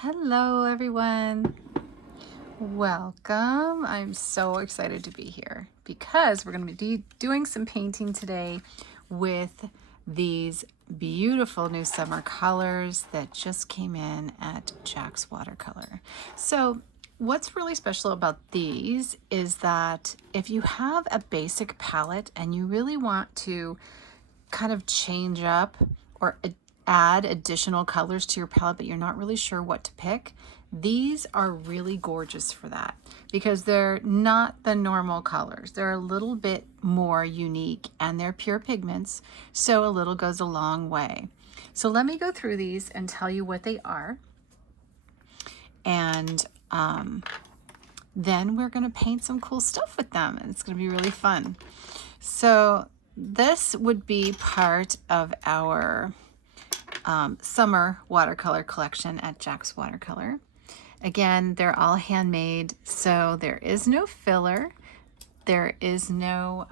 Hello everyone, welcome. I'm so excited to be here because we're going to be doing some painting today with these beautiful new summer colors that just came in at Jack's Watercolor. So what's really special about these is that if you have a basic palette and you really want to kind of change up or add additional colors to your palette, but you're not really sure what to pick, these are really gorgeous for that because they're not the normal colors. They're a little bit more unique and they're pure pigments, so a little goes a long way. So let me go through these and tell you what they are. And then we're going to paint some cool stuff with them, and it's going to be really fun. So this would be part of our summer watercolor collection at Jack's Watercolor. Again, they're all handmade, so there is no filler, there is no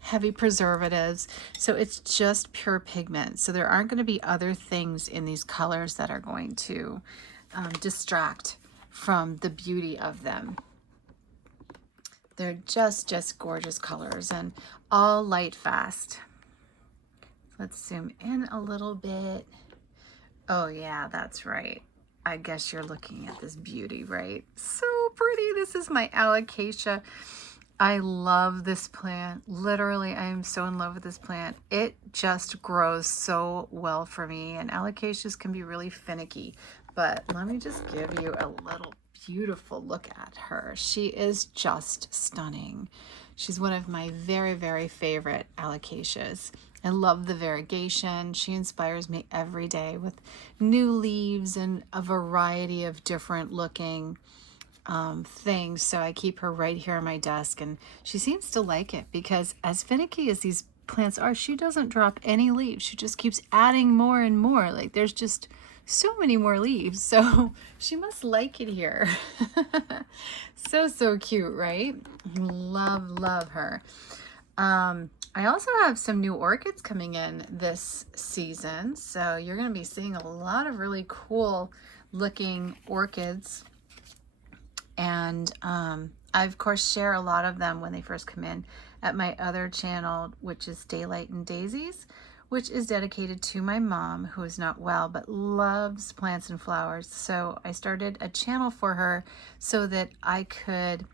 heavy preservatives, so it's just pure pigment. So there aren't going to be other things in these colors that are going to distract from the beauty of them. They're just gorgeous colors and all light fast. Let's zoom in a little bit. Oh yeah, that's right. I guess you're looking at this beauty, right? So pretty. This is my alocasia. I love this plant. Literally, I am so in love with this plant. It just grows so well for me, and alocasias can be really finicky. But let me just give you a little beautiful look at her. She is just stunning. She's one of my very favorite alocasias. I love the variegation. She inspires me every day with new leaves and a variety of different looking things. So I keep her right here on my desk, and she seems to like it because as finicky as these plants are, she doesn't drop any leaves. She just keeps adding more and more. Like there's just so many more leaves, so she must like it here. So cute, right? Love her. I also have some new orchids coming in this season, so you're going to be seeing a lot of really cool looking orchids, and I of course share a lot of them when they first come in at my other channel, which is Daylight and Daisies, which is dedicated to my mom, who is not well but loves plants and flowers. So I started a channel for her so that I could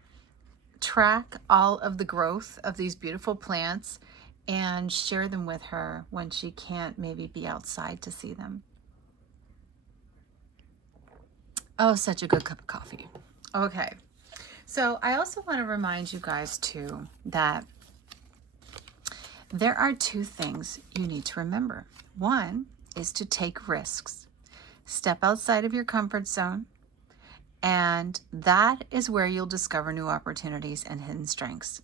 track all of the growth of these beautiful plants and share them with her when she can't maybe be outside to see them. Oh, such a good cup of coffee. Okay, so I also want to remind you guys too that there are two things you need to remember. One is to take risks. Step outside of your comfort zone, and that is where you'll discover new opportunities and hidden strengths.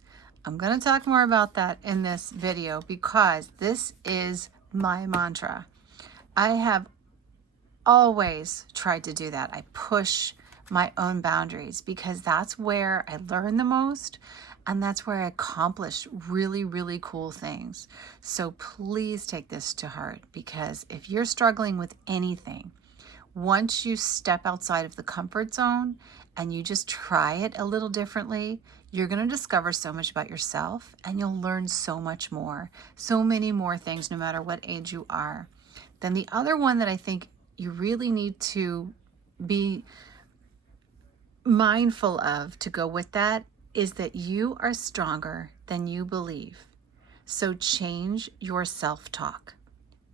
I'm going to talk more about that in this video because this is my mantra. I have always tried to do that. I push my own boundaries because that's where I learn the most, and that's where I accomplish really cool things. So please take this to heart, because if you're struggling with anything, once you step outside of the comfort zone and you just try it a little differently, you're going to discover so much about yourself, and you'll learn so much more, so many more things, no matter what age you are. Then the other one that I think you really need to be mindful of to go with that is that you are stronger than you believe. So change your self-talk.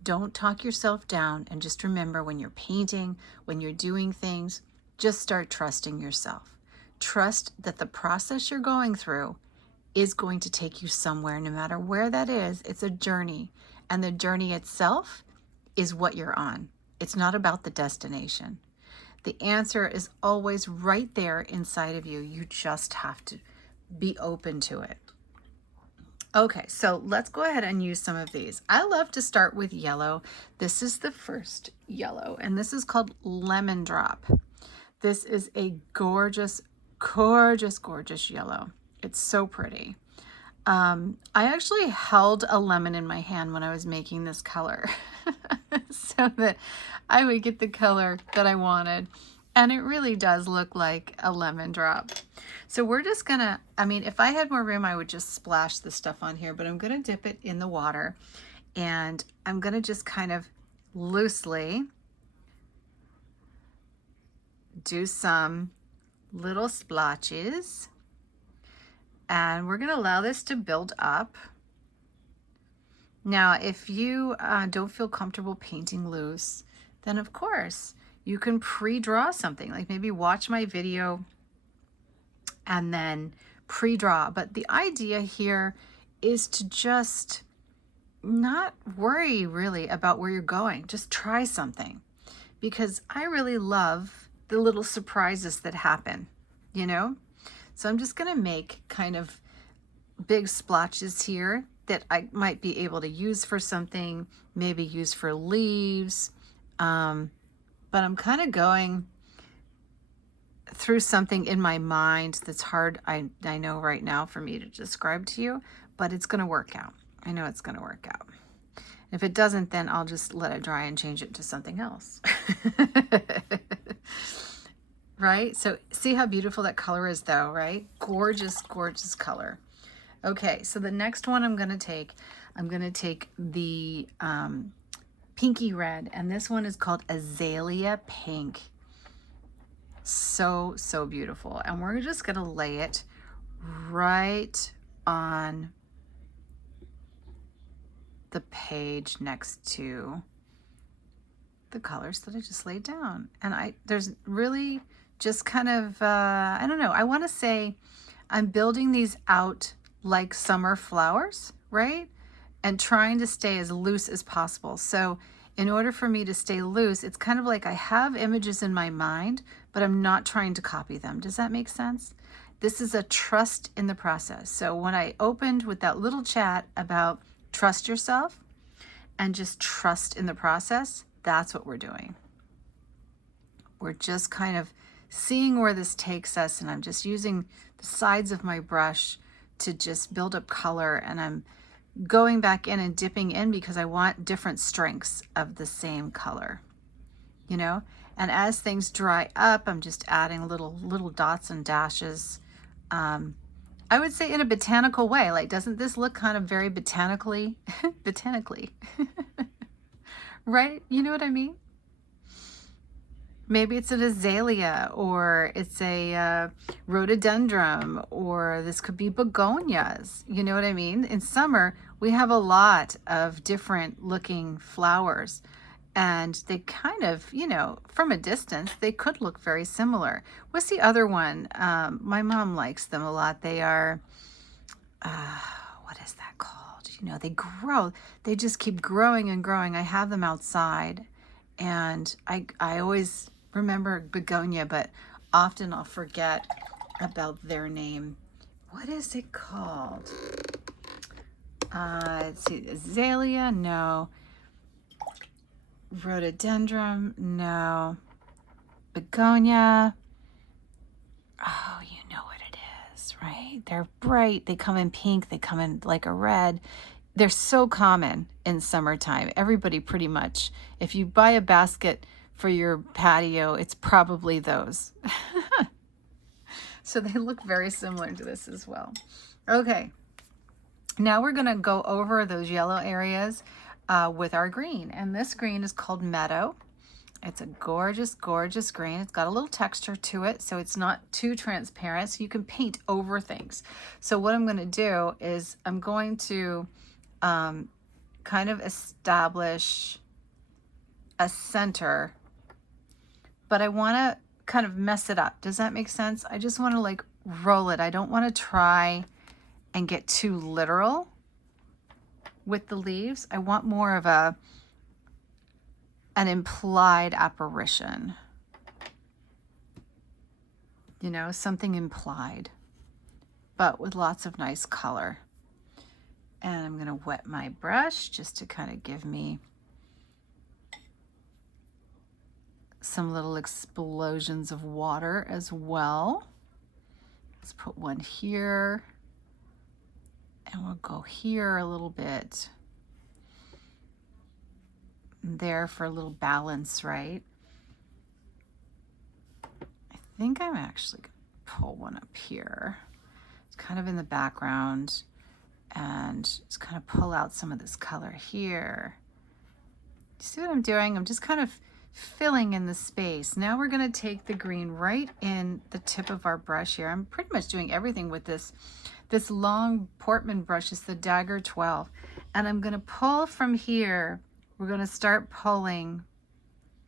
Don't talk yourself down, and just remember, when you're painting, when you're doing things, just start trusting yourself. Trust that the process you're going through is going to take you somewhere. No matter where that is, it's a journey, and the journey itself is what you're on. It's not about the destination. The answer is always right there inside of you. You just have to be open to it. Okay, so let's go ahead and use some of these. I love to start with yellow. This is the first yellow, and this is called Lemon Drop. This is a gorgeous yellow. It's so pretty. I actually held a lemon in my hand when I was making this color so that I would get the color that I wanted. And it really does look like a lemon drop. So we're just gonna, I mean, if I had more room, I would just splash this stuff on here, but I'm gonna dip it in the water and I'm gonna just kind of loosely do some little splotches. And we're gonna allow this to build up. Now, if you don't feel comfortable painting loose, then of course you can pre-draw something, like maybe watch my video and then pre-draw. But the idea here is to just not worry really about where you're going. Just try something, because I really love the little surprises that happen, you know? So I'm just gonna make kind of big splotches here that I might be able to use for something, maybe use for leaves. But I'm kind of going through something in my mind that's hard, I know right now for me to describe to you, but it's going to work out. I know it's going to work out. If it doesn't, then I'll just let it dry and change it to something else. Right? So see how beautiful that color is though, right? Gorgeous, gorgeous color. Okay, so the next one I'm going to take the pinky red, and this one is called Azalea Pink. So, so beautiful. And we're just going to lay it right on the page next to the colors that I just laid down. And there's really just kind of, I don't know, I want to say I'm building these out like summer flowers, right? And trying to stay as loose as possible. So in order for me to stay loose, it's kind of like I have images in my mind, but I'm not trying to copy them. Does that make sense? This is a trust in the process. So when I opened with that little chat about trust yourself and just trust in the process, that's what we're doing. We're just kind of seeing where this takes us, and I'm just using the sides of my brush to just build up color, and I'm going back in and dipping in because I want different strengths of the same color, you know? And as things dry up, I'm just adding little dots and dashes. I would say in a botanical way. Like, doesn't this look kind of very botanically, botanically, right? You know what I mean? Maybe it's an azalea, or it's a rhododendron, or this could be begonias. You know what I mean? In summer, we have a lot of different looking flowers, and they kind of, you know, from a distance, they could look very similar. What's the other one? My mom likes them a lot. They are, what is that called? You know, they grow. They just keep growing and growing. I have them outside, and I always remember begonia, but often I'll forget about their name. What is it called? Let's see, azalea, no. Rhododendron, no. Begonia, oh, you know what it is, right? They're bright, they come in pink, they come in like a red. They're so common in summertime. Everybody pretty much, if you buy a basket for your patio, it's probably those. So they look very similar to this as well. Okay, now we're gonna go over those yellow areas with our green. And this green is called Meadow. It's a gorgeous, gorgeous green. It's got a little texture to it, so it's not too transparent, so you can paint over things. So what I'm gonna do is I'm going to kind of establish a center, but I want to kind of mess it up. Does that make sense? I just want to like roll it. I don't want to try and get too literal with the leaves. I want more of an implied apparition. You know, something implied, but with lots of nice color. And I'm going to wet my brush just to kind of give me some little explosions of water as well. Let's put one here, and we'll go here a little bit. There for a little balance, right? think I'm actually going to pull one up here. It's kind of in the background, and just kind of pull out some of this color here. You see what I'm doing? I'm just kind of filling in the space. Now we're going to take the green right in the tip of our brush here. I'm pretty much doing everything with this long Portman brush. It's the Dagger 12. And I'm going to pull from here. We're going to start pulling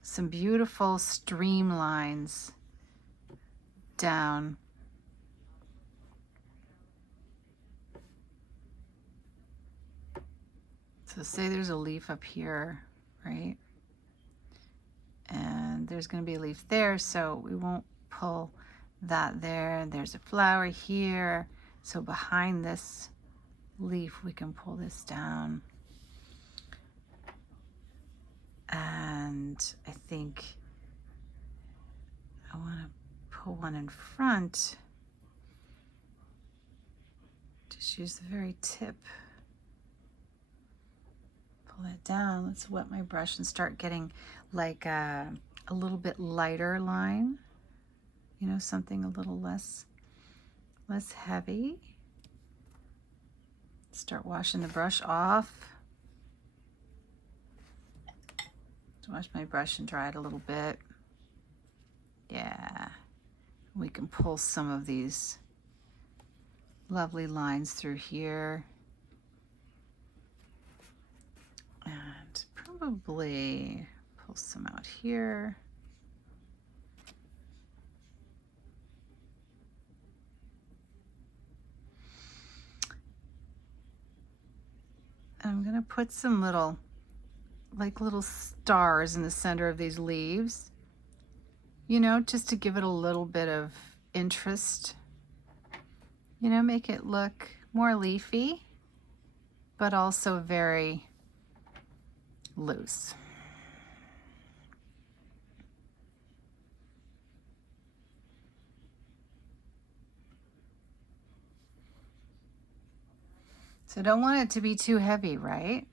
some beautiful streamlines down. So say there's a leaf up here, right? And there's going to be a leaf there, so we won't pull that there. There's a flower here, so behind this leaf we can pull this down. And I think I want to pull one in front. Just use the very tip. Pull that down. Let's wet my brush and start getting like a little bit lighter line, you know, something a little less heavy. Start washing the brush off. Wash my brush and dry it a little bit. Yeah, we can pull some of these lovely lines through here. And probably pull some out here. I'm gonna put some little stars in the center of these leaves, you know, just to give it a little bit of interest, you know, make it look more leafy, but also very loose. So don't want it to be too heavy, right?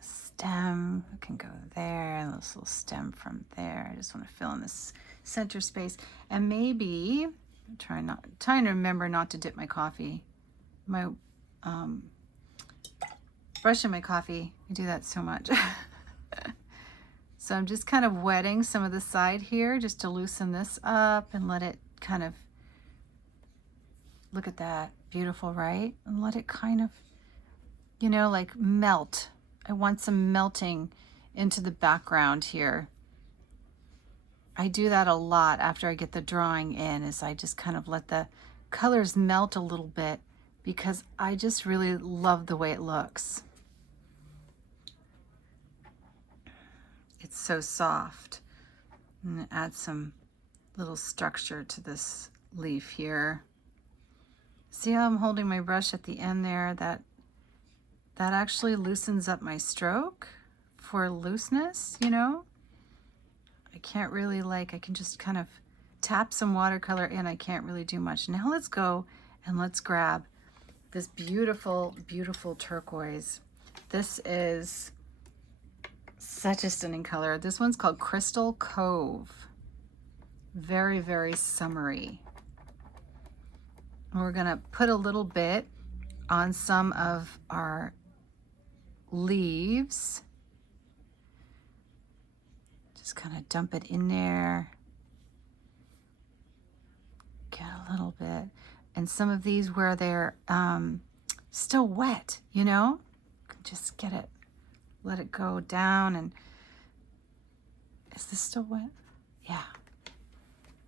Stem can go there, and this little stem from there. I just want to fill in this center space, and maybe trying to remember not to dip my coffee, my brush in my coffee. I do that so much. So I'm just kind of wetting some of the side here just to loosen this up and let it kind of, look at that, beautiful, right? And let it kind of, you know, like melt. I want some melting into the background here. I do that a lot after I get the drawing in, is I just kind of let the colors melt a little bit because I just really love the way it looks. It's so soft. I'm going to add some little structure to this leaf here. See how I'm holding my brush at the end there? That actually loosens up my stroke for looseness, you know? I can't really I can just kind of tap some watercolor in. I can't really do much. Now let's go and let's grab this beautiful, beautiful turquoise. This is such a stunning color. This one's called Crystal Cove. Very, very summery. And we're gonna put a little bit on some of our leaves. Just kind of dump it in there. Get a little bit. And some of these where they're still wet, you know, just get it, let it go down. And is this still wet? Yeah.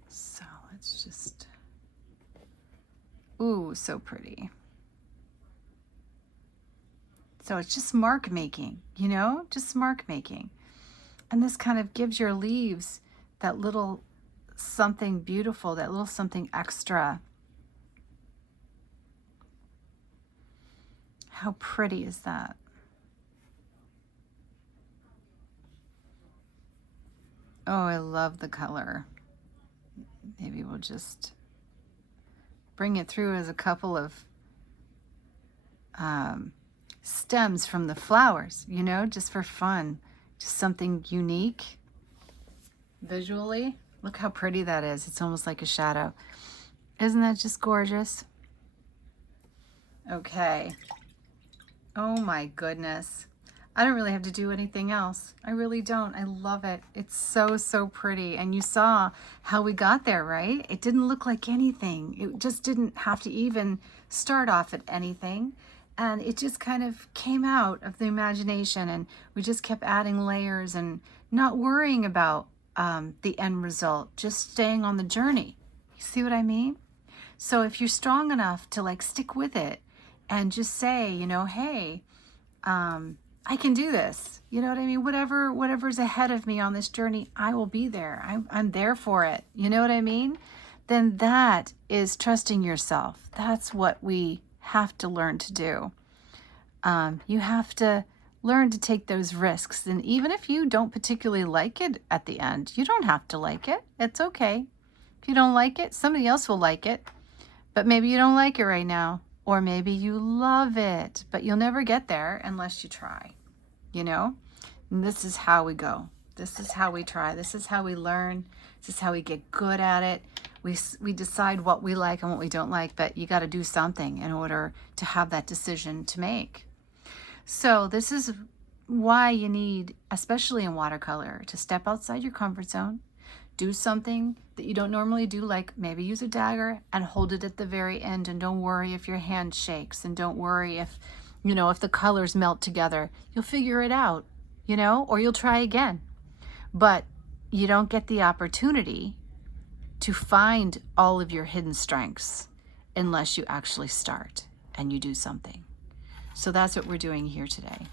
So let's just, ooh, so pretty. So it's just mark making, you know, just mark making. And this kind of gives your leaves that little something beautiful, that little something extra. How pretty is that? Oh, I love the color. Maybe we'll just bring it through as a couple of stems from the flowers, you know, just for fun, just something unique visually. Look how pretty that is. It's almost like a shadow. Isn't that just gorgeous? Okay. Oh my goodness. I don't really have to do anything else. I really don't. I love it. It's so, so pretty. And you saw how we got there, right? It didn't look like anything. It just didn't have to even start off at anything. And it just kind of came out of the imagination, and we just kept adding layers and not worrying about the end result, just staying on the journey. You see what I mean? So if you're strong enough to like stick with it and just say, you know, hey, I can do this. You know what I mean? Whatever's ahead of me on this journey, I will be there. I'm there for it. You know what I mean? Then that is trusting yourself. That's what we have to learn to do. You have to learn to take those risks. And even if you don't particularly like it at the end, you don't have to like it. It's okay. If you don't like it, somebody else will like it. But maybe you don't like it right now. Or maybe you love it, but you'll never get there unless you try, you know? And this is how we go. This is how we try. This is how we learn. This is how we get good at it. We decide what we like and what we don't like, but you got to do something in order to have that decision to make. So this is why you need, especially in watercolor, to step outside your comfort zone. Do something that you don't normally do, like maybe use a dagger and hold it at the very end, and don't worry if your hand shakes, and don't worry if, you know, if the colors melt together. You'll figure it out, you know, or you'll try again. But you don't get the opportunity to find all of your hidden strengths unless you actually start and you do something. So that's what we're doing here today.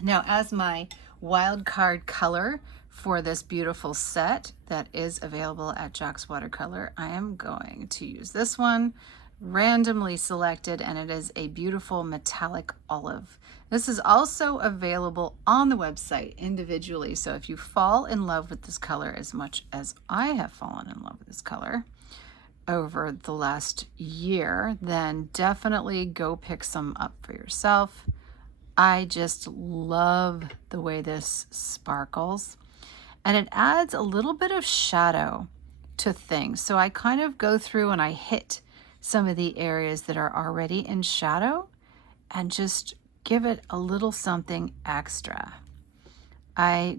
Now, as my wild card color for this beautiful set that is available at Jack's Watercolor, I am going to use this one, randomly selected, and it is a beautiful metallic olive. This is also available on the website individually, so if you fall in love with this color as much as I have fallen in love with this color over the last year, then definitely go pick some up for yourself. I just love the way this sparkles. And it adds a little bit of shadow to things. So I kind of go through and I hit some of the areas that are already in shadow and just give it a little something extra. I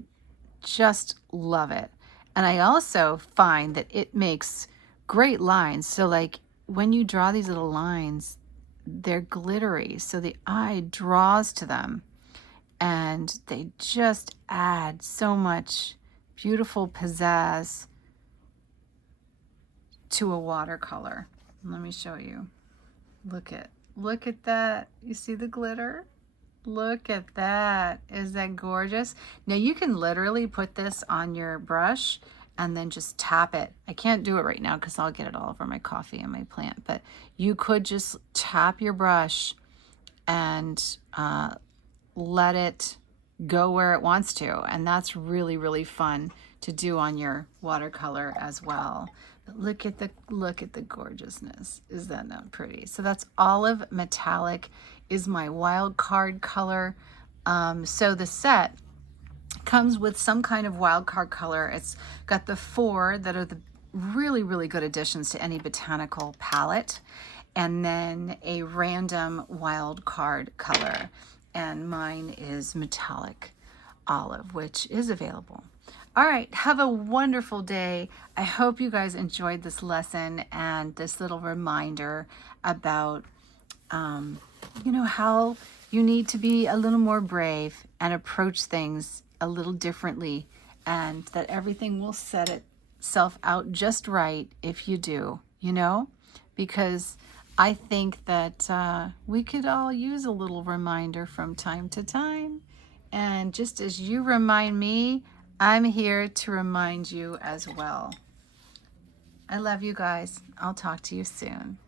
just love it. And I also find that it makes great lines. So like when you draw these little lines, they're glittery, so the eye draws to them, and they just add so much beautiful pizzazz to a watercolor. Let me show you. Look at that. You see the glitter? Look at that. Is that gorgeous? Now you can literally put this on your brush and then just tap it. I can't do it right now because I'll get it all over my coffee and my plant, but you could just tap your brush and let it go where it wants to. And that's really, really fun to do on your watercolor as well. But look at the gorgeousness. Is that not pretty? So that's olive metallic is my wild card color. So the set comes with some kind of wild card color. It's got the 4 that are the really, really good additions to any botanical palette, and then a random wild card color. And mine is metallic olive, which is available. All right, have a wonderful day. I hope you guys enjoyed this lesson and this little reminder about, you know, how you need to be a little more brave and approach things a little differently, and that everything will set itself out just right if you do, you know, because I think that we could all use a little reminder from time to time. And just as you remind me, I'm here to remind you as well. I love you guys. I'll talk to you soon.